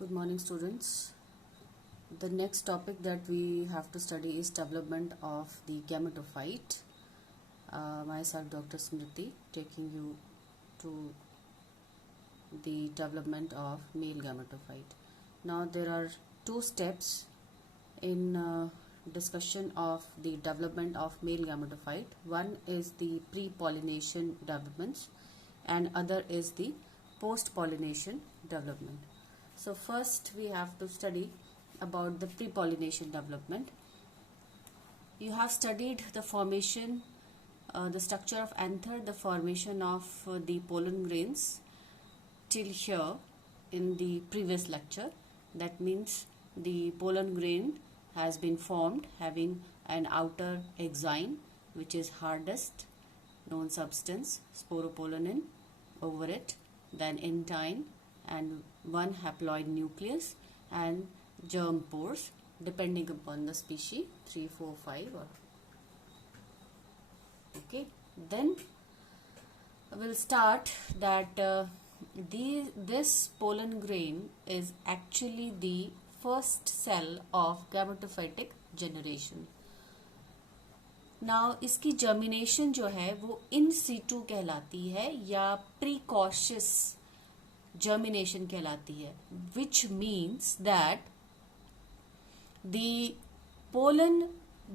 Good morning, students. The next topic that we have to study is development of the gametophyte. Myself, Dr. Smriti, taking you to the development of male gametophyte. Now, there are two steps in discussion of the development of male gametophyte. One is the pre-pollination developments, and other is the post-pollination development. So first we have to study about the pre-pollination development. You have studied the formation, the structure of anther, the formation of the pollen grains till here in the previous lecture. That means the pollen grain has been formed having an outer exine, which is hardest known substance, sporopollenin, over it, then intine, and one haploid nucleus and germ pores depending upon the species 3, 4, 5 or okay. Then we'll start that this pollen grain is actually the first cell of gametophytic generation. Now इसकी germination जो है वो in situ कहलाती है या precocious germination कहलाती है, which means that the pollen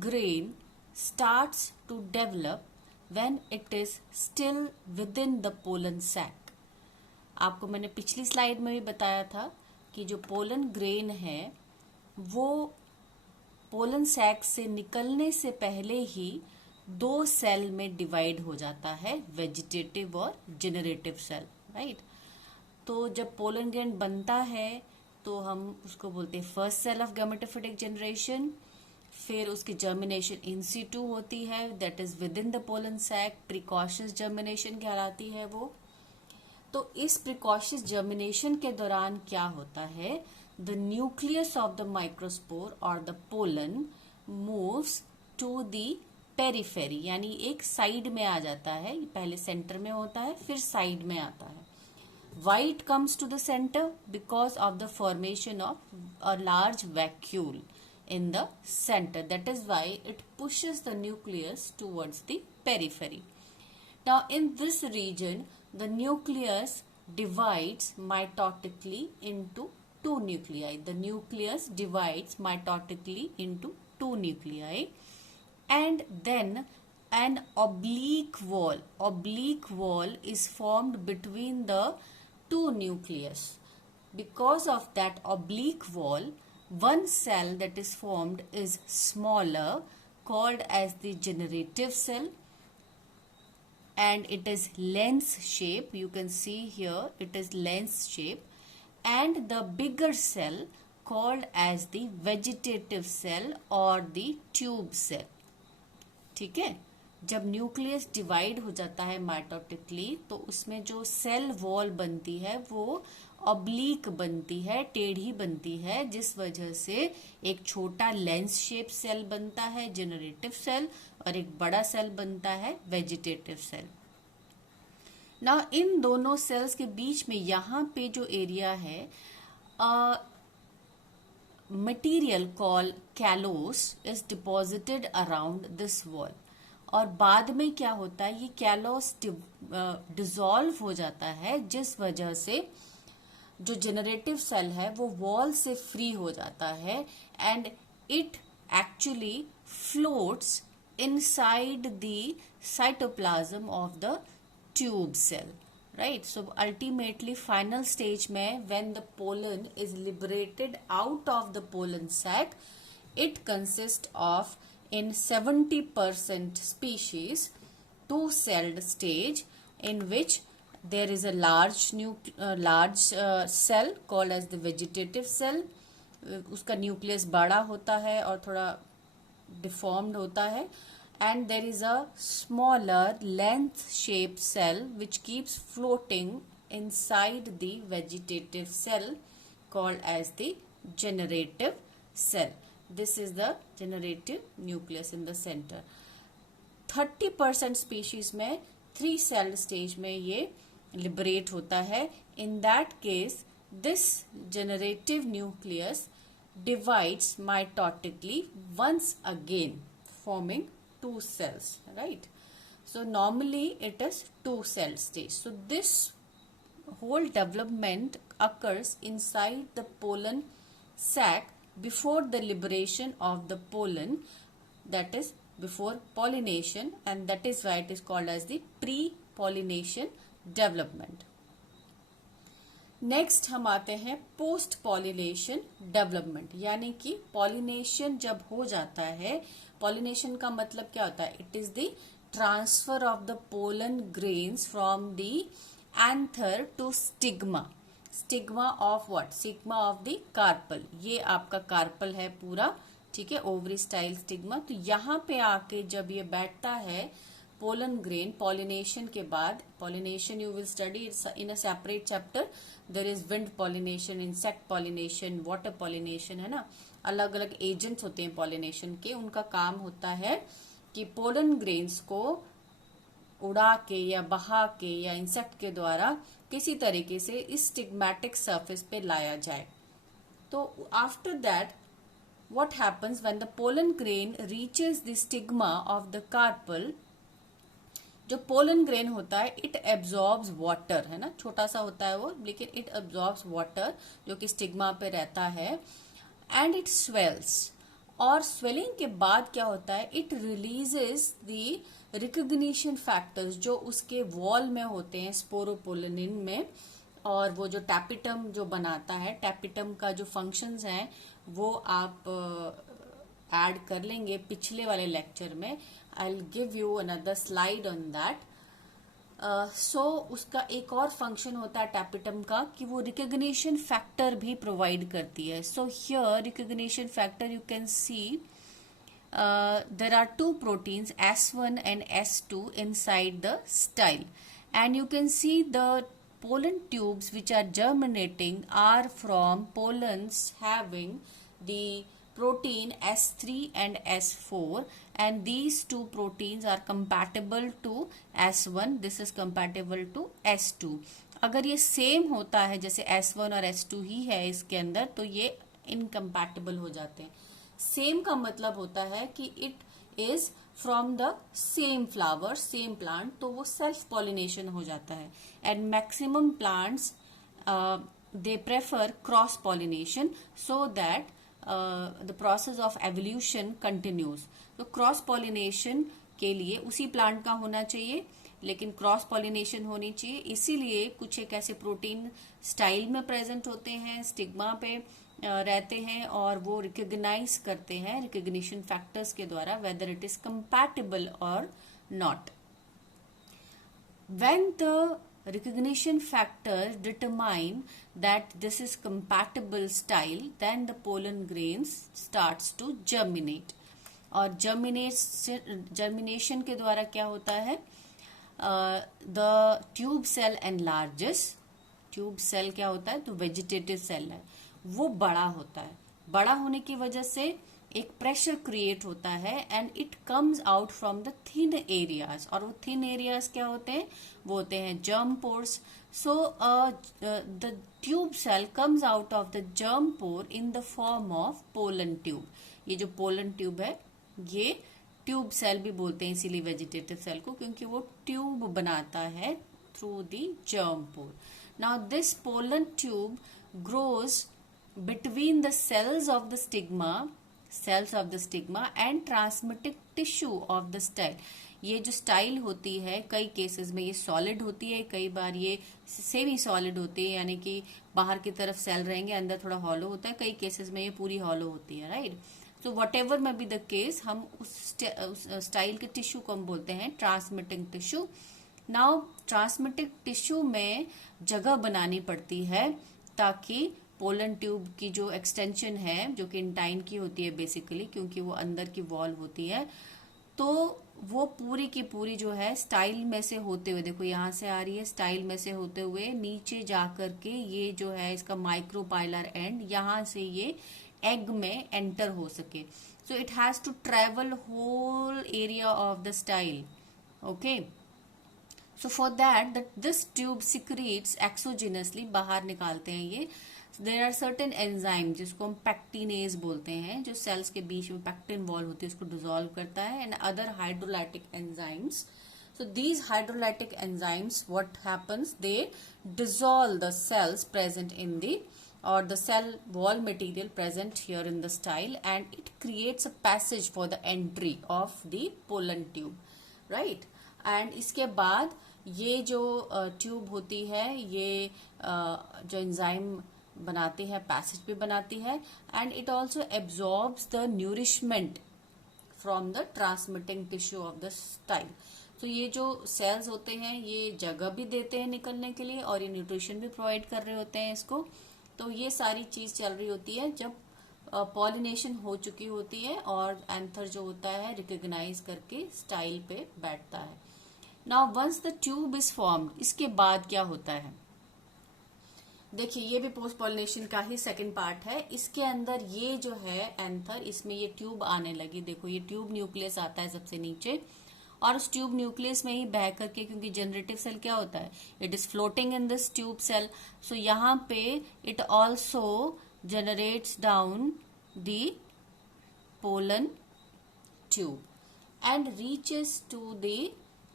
grain starts to develop when it is still within the pollen sac. आपको मैंने पिछली स्लाइड में भी बताया था कि जो पोलन ग्रेन है वो पोलन सैक से निकलने से पहले ही दो सेल में डिवाइड हो जाता है, वेजिटेटिव और जेनरेटिव सेल, राइट। तो जब पोलन ग्रेन बनता है तो हम उसको बोलते हैं first cell of gametophytic generation. फिर उसकी जर्मिनेशन इन सीटू होती है, that is within the pollen sac, precocious germination कहलाती है वो। तो इस प्रिकॉशियस जर्मिनेशन के दौरान क्या होता है, the nucleus of the microspore और the pollen moves to the periphery, यानी एक साइड में आ जाता है। पहले सेंटर में होता है, फिर साइड में आता है। White comes to the center because of the formation of a large vacuole in the center. That is why it pushes the nucleus towards the periphery. Now, in this region, the nucleus divides mitotically into two nuclei. The nucleus divides mitotically into two nuclei, and then an oblique wall is formed between the two nucleus. Because of that oblique wall, one cell that is formed is smaller, called as the generative cell, and it is lens shape. You can see here it is lens shape, and the bigger cell called as the vegetative cell or the tube cell. ठीक है, जब nucleus divide हो जाता है mitotically तो उसमें जो cell wall बनती है वो ऑब्लिक बनती है, टेढ़ी बनती है, जिस वजह से एक छोटा लेंस शेप सेल बनता है जेनरेटिव सेल और एक बड़ा सेल बनता है वेजिटेटिव सेल। ना इन दोनों सेल्स के बीच में यहाँ पे जो एरिया है material call callus is deposited around this wall, और बाद में क्या होता है, ये कैलोस डिसॉल्व हो जाता है, जिस वजह से जो जनरेटिव सेल है वो वॉल से फ्री हो जाता है and it actually floats inside the cytoplasm of the tube cell, right. So ultimately final stage में when the pollen is liberated out of the pollen sac, it consist of in 70% species two-celled stage in which there is a large cell called as the vegetative cell. उसका nucleus बड़ा होता है और थोड़ा deformed होता है, and there is a smaller length shaped cell which keeps floating inside the vegetative cell called as the generative cell. This is the generative nucleus in the center. 30% species में 3-celled stage में ये liberate होता है. In that case, This generative nucleus divides mitotically once again, forming two cells, right? So normally it is two cell stage. So this whole development occurs inside the pollen sac before the liberation of the pollen, that is before pollination, and that is why it is called as the pre-pollination development. Next हम आते हैं post pollination development, यानी कि pollination जब हो जाता है, pollination का मतलब क्या होता है? It is the transfer of the pollen grains from the anther to stigma. Stigma of what? Stigma of the carpel. ये आपका कार्पल है पूरा, ठीक है, ओवरी स्टाइल स्टिग्मा. तो यहाँ पे आके जब ये बैठता है पोलन ग्रेन, पॉलिनेशन के बाद, pollination you will study in a separate chapter. There is wind pollination, insect pollination, water pollination, है ना. अलग अलग एजेंट्स होते हैं पॉलिनेशन के. उनका काम होता है कि पोलन ग्रेन्स को उड़ा के या बहा के या इंसेक्ट के द्वारा किसी तरीके से इस स्टिग्मेटिक सरफेस पे लाया जाए. तो after that what happens when the pollen grain reaches the stigma of the carpel? जो पोलन ग्रेन होता है इट एब्जॉर्ब्स वाटर, है ना, छोटा सा होता है वो, लेकिन इट एब्जॉर्ब्स वाटर जो कि स्टिग्मा पे रहता है, एंड इट स्वेल्स. और स्वेलिंग के बाद क्या होता है? It releases the recognition factors जो उसके वॉल में होते हैं स्पोरोपोलिन में. और वो जो टैपिटम जो बनाता है, टैपिटम का जो फंक्शंस हैं वो आप ऐड कर लेंगे पिछले वाले लेक्चर में. I will give you another slide on that. So उसका एक और फंक्शन होता है टैपिटम का कि वो रिकग्निशन फैक्टर भी प्रोवाइड करती है. So here recognition factor you can see there are two proteins S1 and S2 inside the style, and you can see the pollen tubes which are germinating are from pollens having the protein S3 and S4, and these two proteins are compatible to S1. This is compatible to S2. अगर ये same होता है जैसे S1 और S2 ही है इसके अंदर, तो ये इनकम्पैटिबल हो जाते हैं. सेम का मतलब होता है कि it is from the same flower, same plant, तो वो सेल्फ पॉलिनेशन हो जाता है. And maximum plants they prefer cross pollination so that the process of evolution continues. तो क्रॉस पॉलिनेशन के लिए उसी प्लांट का होना चाहिए, लेकिन क्रॉस पॉलिनेशन होनी चाहिए. इसीलिए कुछ एक ऐसे प्रोटीन स्टाइल में प्रेजेंट होते हैं, स्टिग्मा पे रहते हैं, और वो रिकग्नाइज करते हैं रिकग्निशन फैक्टर्स के द्वारा वेदर इट इज कंपैटिबल और not. When the recognition factors determine that this is compatible style, then the pollen grains starts to germinate. और germination के द्वारा क्या होता है? The tube cell enlarges. tube cell क्या होता है? तो vegetative cell है, वो बड़ा होता है. बड़ा होने की वजह से एक प्रेशर क्रिएट होता है and it comes out from the thin areas. और वो थिन एरियाज क्या होते हैं? वो होते हैं germ pores. So the tube cell comes out of the germ pore in the form of pollen tube. ये जो पोलन ट्यूब है ये ट्यूब सेल भी बोलते हैं इसीलिए वेजिटेटिव सेल को, क्योंकि वो ट्यूब बनाता है through the germ pore. Now this pollen tube grows between the cells of the stigma and transmitting tissue of the style. ये जो स्टाइल होती है कई केसेस में ये सॉलिड होती है, कई बार ये सेमी सॉलिड होती है, यानी कि बाहर की तरफ सेल रहेंगे, अंदर थोड़ा हॉलो होता है. कई केसेस में ये पूरी हॉलो होती है, राइट. सो वट एवर में बी द केस, हम उस स्टाइल के टिश्यू को हम बोलते हैं transmitting tissue. Now transmitting tissue में जगह बनानी पड़ती है ताकि पोलन ट्यूब की जो एक्सटेंशन है जो कि इंटाइन की होती है बेसिकली, क्योंकि वो अंदर की वॉल होती है, तो वो पूरी की पूरी जो है स्टाइल में से होते हुए, देखो यहाँ से आ रही है, स्टाइल में से होते हुए नीचे जा करके ये जो है इसका माइक्रोपाइलर एंड, यहाँ से ये एग में एंटर हो सके. So it has to travel whole area of the style. Okay, So for that this tube secretes exogenously, बाहर निकालते हैं ये. There are certain enzymes जिसको हम पैक्टिनेज बोलते हैं, जो सेल्स के बीच में पैक्टिन वॉल होती है उसको डिसॉल्व करता है, and other hydrolytic enzymes. So these hydrolytic enzymes, what happens, they dissolve the cells present in the or the cell wall material present here in the style, and it creates a passage for the entry of the pollen tube, right? And इसके बाद ये जो tube होती है ये जो enzyme बनाती है पैसेज भी बनाती है, and it also absorbs the nourishment from the transmitting tissue of the style. तो ये जो सेल्स होते हैं ये जगह भी देते हैं निकलने के लिए और ये न्यूट्रिशन भी प्रोवाइड कर रहे होते हैं इसको. तो ये सारी चीज चल रही होती है जब पॉलिनेशन हो चुकी होती है और एंथर जो होता है रिकॉग्नाइज करके स्टाइल पे बैठता है. Now once the tube is formed, इसके बाद क्या होता है, देखिए ये भी पोस्ट पॉलिनेशन का ही सेकंड पार्ट है. इसके अंदर ये जो है एंथर, इसमें ये ट्यूब आने लगी. देखो ये ट्यूब न्यूक्लियस आता है सबसे नीचे और उस ट्यूब न्यूक्लियस में ही बह करके, क्योंकि जनरेटिव सेल क्या होता है, it is floating in this tube cell. So यहाँ पे it also generates down the pollen tube and reaches to the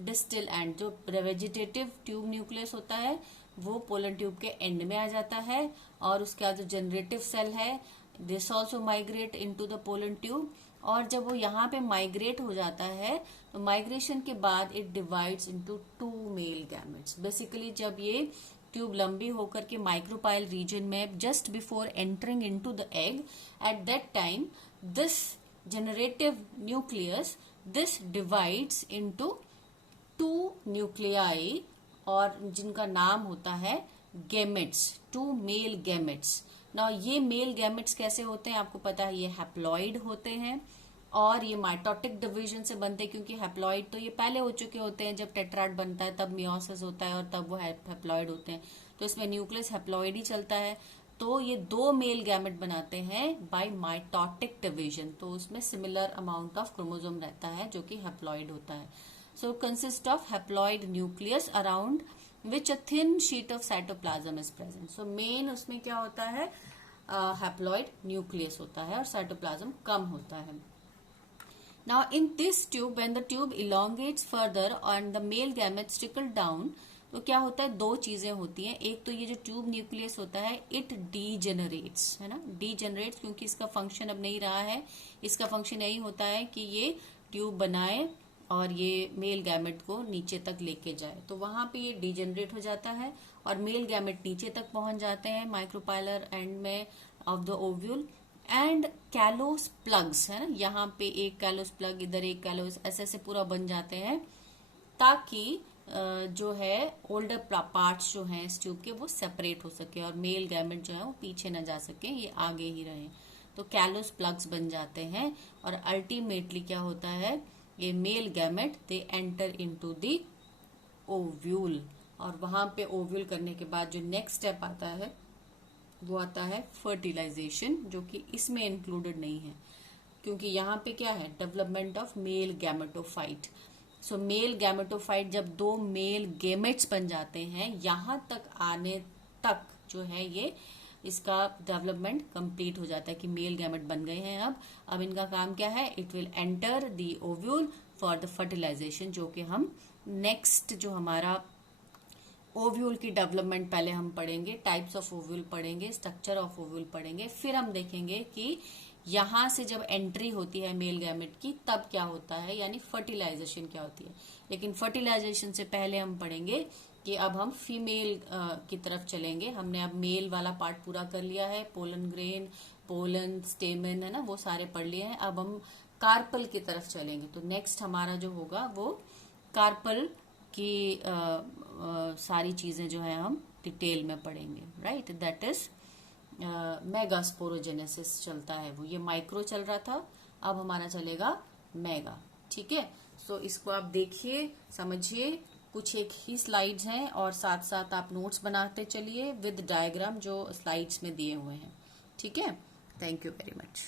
distal end. जो वेजिटेटिव ट्यूब न्यूक्लियस होता है वो पोलन ट्यूब के एंड में आ जाता है और उसके बाद जो जनरेटिव सेल है this also migrate into the pollen tube. और जब वो यहाँ पे माइग्रेट हो जाता है तो माइग्रेशन के बाद it divides into 2 male gametes. Basically जब ये ट्यूब लंबी होकर के माइक्रोपाइल रीजन में just before entering into the egg, at that time this generative nucleus this divides into 2 nuclei और जिनका नाम होता है गैमेट्स, 2 मेल गैमेट्स. ना ये मेल गैमेट्स कैसे होते हैं आपको पता है, ये हैप्लॉइड होते हैं और ये माइटोटिक डिवीजन से बनते हैं, क्योंकि हैप्लॉइड तो ये पहले हो चुके होते हैं. जब टेट्राड बनता है तब मियोसिस होता है और तब वो हैप्लॉइड होते हैं. तो इसमें न्यूक्लियस हैप्लॉइड ही चलता है. तो ये 2 मेल गैमेट बनाते हैं बाय माइटोटिक डिवीजन. तो उसमें सिमिलर अमाउंट ऑफ क्रोमोसोम रहता है जो कि हैप्लॉइड होता है. So consist of haploid nucleus around which a thin sheet of cytoplasm is present. So main उसमें क्या होता है, हैप्लॉइड न्यूक्लियस होता है और साइटोप्लाज्म कम होता है. Now in this tube when the tube elongates further and the male gametes trickle down, तो क्या होता है, 2 चीजें होती हैं. एक तो ये जो ट्यूब न्यूक्लियस होता है इट डीजेनरेट्स, है ना, डीजेनरेट्स, क्योंकि इसका फंक्शन अब नहीं रहा है. इसका फंक्शन यही होता है कि ये ट्यूब बनाए और ये मेल गैमेट को नीचे तक लेके जाए. तो वहां पे ये डीजेनरेट हो जाता है और मेल गैमेट नीचे तक पहुंच जाते हैं माइक्रोपाइलर एंड में of the ovule. And callus plugs, है ना, यहाँ पे एक कैलोस प्लग, इधर एक कैलोस, ऐसे ऐसे पूरा बन जाते हैं ताकि जो है ओल्डर पार्ट्स जो हैं इस ट्यूब के वो सेपरेट हो सके और मेल गैमेट जो है वो पीछे न जा सके, ये आगे ही रहे. तो कैलोस प्लग्स बन जाते हैं और अल्टीमेटली क्या होता है, ये male gamete they enter into the ovule. और वहां पे ओव्यूल करने के बाद जो नेक्स्ट स्टेप आता है वो आता है फर्टिलाइजेशन, जो कि इसमें इंक्लूडेड नहीं है क्योंकि यहाँ पे क्या है, development of male gametophyte. So male gametophyte जब 2 मेल गैमेट्स बन जाते हैं, यहाँ तक आने तक जो है ये इसका डेवलपमेंट कंप्लीट हो जाता है कि मेल गैमेट बन गए हैं. अब इनका काम क्या है, it will enter the ovule for the fertilisation, जो कि हम नेक्स्ट जो हमारा ओव्यूल की डेवलपमेंट पहले हम पढ़ेंगे, टाइप्स ऑफ ओव्यूल पढ़ेंगे, स्ट्रक्चर ऑफ ओव्यूल पढ़ेंगे, फिर हम देखेंगे कि यहां से जब एंट्री होती है मेल गैमेट की तब क्या होता है, यानी फर्टिलाइजेशन क्या होती है. लेकिन फर्टिलाइजेशन से पहले हम पढ़ेंगे कि अब हम फीमेल की तरफ चलेंगे. हमने अब मेल वाला पार्ट पूरा कर लिया है, पोलन ग्रेन, पोलन, स्टेमन, है ना, वो सारे पढ़ लिए हैं. अब हम कार्पल की तरफ चलेंगे. तो नेक्स्ट हमारा जो होगा वो कार्पल की सारी चीजें जो है हम डिटेल में पढ़ेंगे, राइट. दैट इज मेगास्पोरोजेनेसिस चलता है वो, ये माइक्रो चल रहा था, अब हमारा चलेगा मेगा. ठीक है, सो इसको आप देखिए, समझिए. कुछ एक ही स्लाइड्स हैं और साथ साथ आप नोट्स बनाते चलिए विद डायग्राम जो स्लाइड्स में दिए हुए हैं. ठीक है, थैंक यू वेरी मच.